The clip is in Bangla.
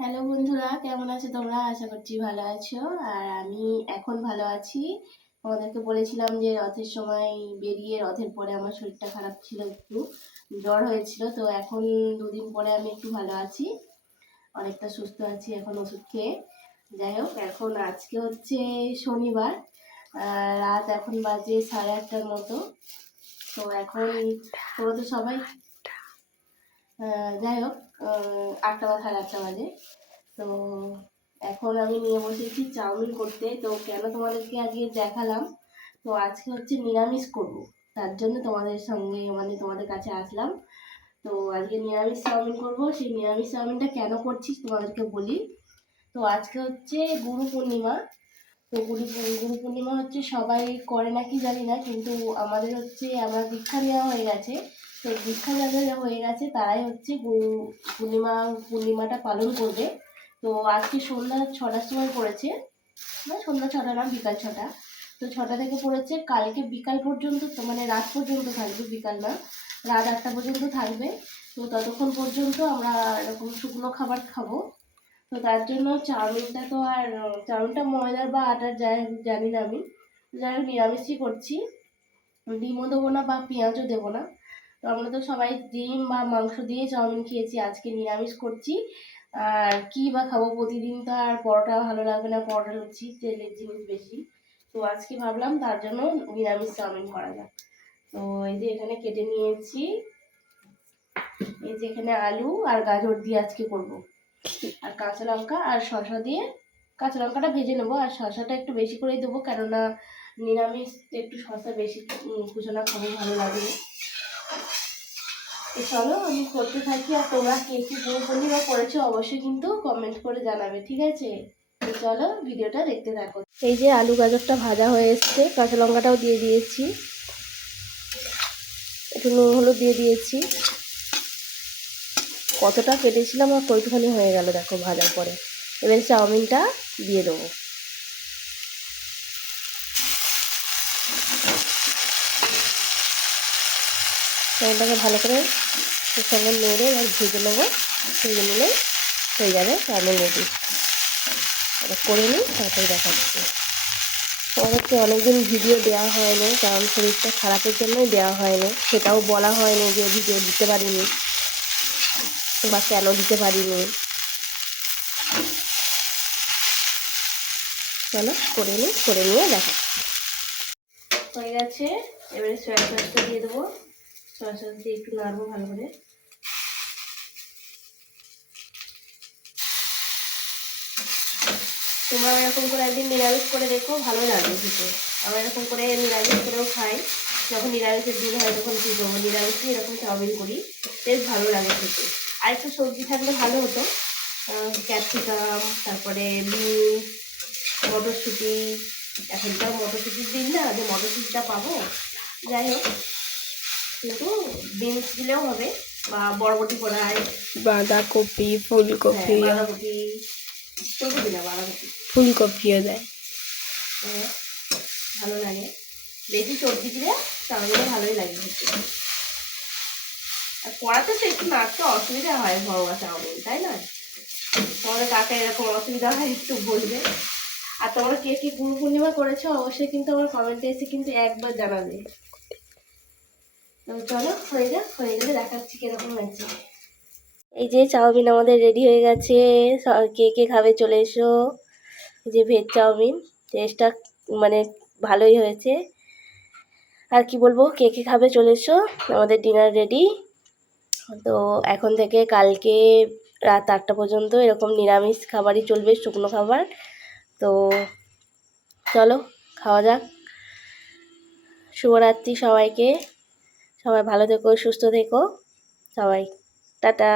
হ্যালো বন্ধুরা, কেমন আছো তোমরা? আশা করছি ভালো আছো। আর আমি এখন ভালো আছি। তোমাদেরকে বলেছিলাম যে রথের সময় বেরিয়ে রথের পরে আমার শরীরটা খারাপ ছিল, একটু জ্বর হয়েছিল। তো এখন 2 দিন পরে আমি একটু ভালো আছি, অনেকটা সুস্থ আছি এখন ওষুধ খেয়ে। যাই হোক, এখন আজকে হচ্ছে শনিবার, রাত এখন বাজে 8:30টার মতো। তো এখন তোমরা তো সবাই যাই হোক, 8টা বা 8:30 বাজে। তো এখন আমি নিয়ে বসেছি চাউমিন করতে। তো কেন তোমাদেরকে আগে দেখালাম, তো আজকে হচ্ছে নিরামিষ করব, তার জন্য তোমাদের সঙ্গে তোমাদের কাছে আসলাম। তো আজকে নিরামিষ চাউমিন করব। সেই নিরামিষ চাউমিনটা কেন করছি তোমাদেরকে বলি। তো আজকে হচ্ছে গুরু পূর্ণিমা। তো গুরু পূর্ণিমা হচ্ছে সবাই করে নাকি জানি না, কিন্তু আমাদের হচ্ছে আমার দীক্ষা নেওয়া হয়ে গেছে। তো দীক্ষা যাদের হয়ে গেছে তারাই হচ্ছে গুরু পূর্ণিমাটা পালন করবে। তো আজকে সন্ধ্যা 6টার সময় পড়েছে, না সন্ধ্যা 6টা না, বিকাল 6টা। তো 6টা থেকে পড়েছে, কালকে বিকাল পর্যন্ত, তো রাত পর্যন্ত থাকবে, বিকাল না, রাত 8টা পর্যন্ত থাকবে। তো ততক্ষণ পর্যন্ত আমরা এরকম শুকনো খাবার খাবো। তো তার জন্য চাউমিনটা ময়দার বা আটার জানি না আমি। যাই হোক, নিরামিষই করছি। ডিমও দেবো না বা পেঁয়াজও দেবো না। তো আমরা তো সবাই ডিম বা মাংস দিয়ে চাউমিন খেয়েছি, আজকে নিরামিষ করছি। আর কি বা খাবো, প্রতিদিন তো আর পরোটা ভালো লাগবে না, পরোটা লুচি তেলের জিনিস বেশি। তো আজকে ভাবলাম তার জন্য নিরামিষ চাউমিন করা যাক। তো এই যে এখানে কেটে নিয়েছি, এই যে এখানে আলু আর গাজর দিয়ে আজকে করব। আর কাঁচা লঙ্কা আর শসা দিয়ে, কাঁচা লঙ্কাটা ভেজে নেবো আর শসাটা একটু বেশি করেই দেবো, কেননা নিরামিষ একটু শসা বেশি কুচনা খাবো, ভালো লাগে। তো চলো আমি করতে থাকি, আর তোমরা কে কি গুরু পূর্ণিমা করেছো অবশ্যই কিন্তু কমেন্ট করে জানাবে, ঠিক আছে? তো চলো ভিডিওটা দেখতে থাকো। এই যে আলু গাজরটা ভাজা হয়ে এসছে, কাঁচা লঙ্কাটাও দিয়ে দিয়েছি, একটু নুন হলুদ দিয়ে দিয়েছি। কতটা কেটেছিলাম আর কতখানি হয়ে গেল দেখো ভাজার পরে। এবার চাউমিনটা দিয়ে দেবো। চাউমিনটাকে ভালো করে এর সঙ্গে নেড়ে আর ভেজে নেবো, ভেজে নিলে হয়ে যাবে চাউমিন রেডি। করে নিই, তারপরে দেখাচ্ছি। তোমাদেরকে অনেকদিন ভিডিও দেওয়া হয়নি, কারণ শরীরটা খারাপের জন্যই দেওয়া হয়নি, সেটাও বলা হয়নি যে ভিডিও দিতে পারিনি বা কেন দিতে পারিনি। চলো করে নিই, করে নিয়ে দেখাচ্ছি। হয়ে গেছে, এবারে সয়া সসটা দিয়ে দেবো। সয়া সস দিয়ে একটু নাড়বো ভালো করে। তোমরা এরকম করে একদিন নিরামিষ করে দেখো, ভালো লাগবে খেতে। আমরা এরকম করে নিরামিষ করেও খাই, যখন নিরামিষের দিন হয় তখন কী করবো, নিরামিষে এরকম চাউমিন করি, বেশ ভালো লাগে খেতে। আর একটু সবজি থাকলে ভালো হতো, ক্যাপসিকাম, তারপরে বিনস, মটরশুঁটি। এখন তো মটরশুঁটির দিন না, যে মটরশুঁটিটা পাবো। যাই হোক, কিন্তু বিনস দিলেও হবে, বা বরবটি কড়াই, বাঁধাকপি, ফুলকপি, বাঁধাকপি, ফুলকপি না, বাঁধাকপি, ফুলকপিও দেয়। ভালো লাগে। বেশি সবজি দিলে চাউমিনে ভালোই লাগে খেতে। আর কড়াতে তো একটু নাড়তে অসুবিধা হয় ঘরোয়া চাউমিন, তাই না? তোমাদের কাকে এরকম অসুবিধা হয় একটু বলবে। আর তোমরা কে কে গুরু পূর্ণিমা করেছো অবশ্যই কিন্তু আমার কমেন্টে এসে কিন্তু একবার জানাবে। তো চলো হয়ে যাক, হয়ে গেলে দেখাচ্ছি কিরকম হয়েছে। এই যে চাউমিন আমাদের রেডি হয়ে গেছে, কে কে খাবে চলে এসো। এই যে ভেজ চাউমিন, টেস্টটা ভালোই হয়েছে। আর কি বলবো, কে কে খাবে চলে এসো, আমাদের ডিনার রেডি। তো এখন থেকে কালকে রাত 8টা পর্যন্ত এরকম নিরামিষ খাবারই চলবে, শুকনো খাবার। তো চলো খাওয়া যাক। শুভরাত্রি সবাইকে, সবাই ভালো থেকো, সুস্থ থেকো সবাই, টাটা।